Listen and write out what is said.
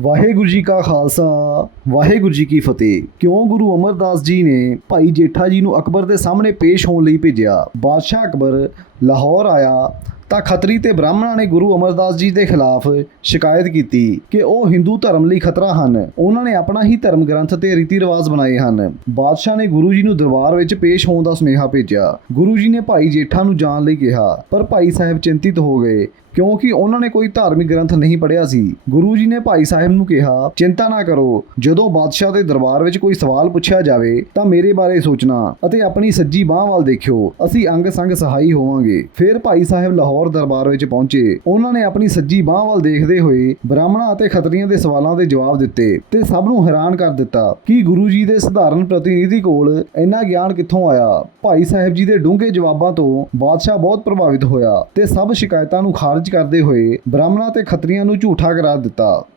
ਵਾਹਿਗੁਰੂ ਜੀ ਕਾ ਖਾਲਸਾ, ਵਾਹਿਗੁਰੂ ਜੀ ਕੀ ਫਤਿਹ। ਕਿਉਂ ਗੁਰੂ ਅਮਰਦਾਸ ਜੀ ਨੇ ਭਾਈ ਜੇਠਾ ਜੀ ਨੂੰ ਅਕਬਰ ਦੇ ਸਾਹਮਣੇ ਪੇਸ਼ ਹੋਣ ਲਈ ਭੇਜਿਆ? ਬਾਦਸ਼ਾਹ ਅਕਬਰ ਲਾਹੌਰ ਆਇਆ ਤਾਂ ਖੱਤਰੀ ਤੇ ਬ੍ਰਾਹਮਣਾਂ ਨੇ ਗੁਰੂ ਅਮਰਦਾਸ ਜੀ ਦੇ ਖਿਲਾਫ ਸ਼ਿਕਾਇਤ ਕੀਤੀ ਕਿ ਉਹ ਹਿੰਦੂ ਧਰਮ ਲਈ ਖਤਰਾ ਹਨ। ਉਹਨਾਂ ਨੇ ਆਪਣਾ ਹੀ ਧਰਮ ਗ੍ਰੰਥ ਤੇ ਰੀਤੀ ਰਿਵਾਜ ਬਣਾਏ ਹਨ। ਬਾਦਸ਼ਾਹ ਨੇ ਗੁਰੂ ਜੀ ਨੂੰ ਦਰਬਾਰ ਵਿੱਚ ਪੇਸ਼ ਹੋਣ ਦਾ ਸੁਨੇਹਾ ਭੇਜਿਆ। ਗੁਰੂ ਜੀ ਨੇ ਭਾਈ ਜੇਠਾ ਨੂੰ ਜਾਣ ਲਈ ਕਿਹਾ, ਪਰ ਭਾਈ ਸਾਹਿਬ ਚਿੰਤਿਤ ਹੋ ਗਏ, ਕਿਉਂਕਿ ਉਹਨਾਂ ਨੇ ਕੋਈ ਧਾਰਮਿਕ ਗ੍ਰੰਥ ਨਹੀਂ ਪੜ੍ਹਿਆ ਸੀ। ਗੁਰੂ ਜੀ ਨੇ ਭਾਈ ਸਾਹਿਬ ਨੂੰ ਕਿਹਾ, ਚਿੰਤਾ ਨਾ ਕਰੋ, ਜਦੋਂ ਬਾਦਸ਼ਾਹ ਦੇ ਦਰਬਾਰ ਵਿੱਚ ਕੋਈ ਸਵਾਲ ਪੁੱਛਿਆ ਜਾਵੇ, ਤਾਂ ਮੇਰੇ ਬਾਰੇ ਸੋਚਣਾ ਅਤੇ ਆਪਣੀ ਸੱਜੀ ਬਾਹ ਵੱਲ ਦੇਖਿਓ। ਅਸੀਂ ਅੰਗ ਸੰਗ ਸਹਾਈ ਹੋਵਾਂਗੇ। ਫਿਰ ਭਾਈ ਸਾਹਿਬ ਲਾਹੌਰ ਦਰਬਾਰ ਵਿੱਚ ਪਹੁੰਚੇ। ਉਹਨਾਂ ਨੇ ਆਪਣੀ ਸੱਜੀ ਬਾਹ ਵੱਲ ਦੇਖਦੇ ਹੋਏ ਬ੍ਰਾਹਮਣਾਂ ਅਤੇ ਖੱਤਰੀਆਂ ਦੇ ਸਵਾਲਾਂ ਦੇ ਜਵਾਬ ਦਿੱਤੇ ਤੇ ਸਭ ਨੂੰ ਹੈਰਾਨ ਕਰ ਦਿੱਤਾ ਕਿ ਗੁਰੂ ਜੀ ਦੇ ਸਧਾਰਨ ਪ੍ਰਤੀਨਿਧੀ ਕੋਲ ਇੰਨਾ ਗਿਆਨ ਕਿੱਥੋਂ ਆਇਆ? ਭਾਈ ਸਾਹਿਬ ਜੀ ਦੇ ਡੂੰਘੇ ਜਵਾਬਾਂ ਤੋਂ ਬਾਦਸ਼ਾਹ ਬਹੁਤ ਪ੍ਰਭਾਵਿਤ ਹੋਇਆ ਤੇ ਸਭ ਸ਼ਿਕਾਇਤਾਂ ਨੂੰ ਖਾਰਜ ਕਰਦੇ ਹੋਏ ਬ੍ਰਾਹਮਣਾਂ ਤੇ ਖੱਤਰੀਆਂ ਨੂੰ ਝੂਠਾ ਕਰਾਰ ਦਿੱਤਾ।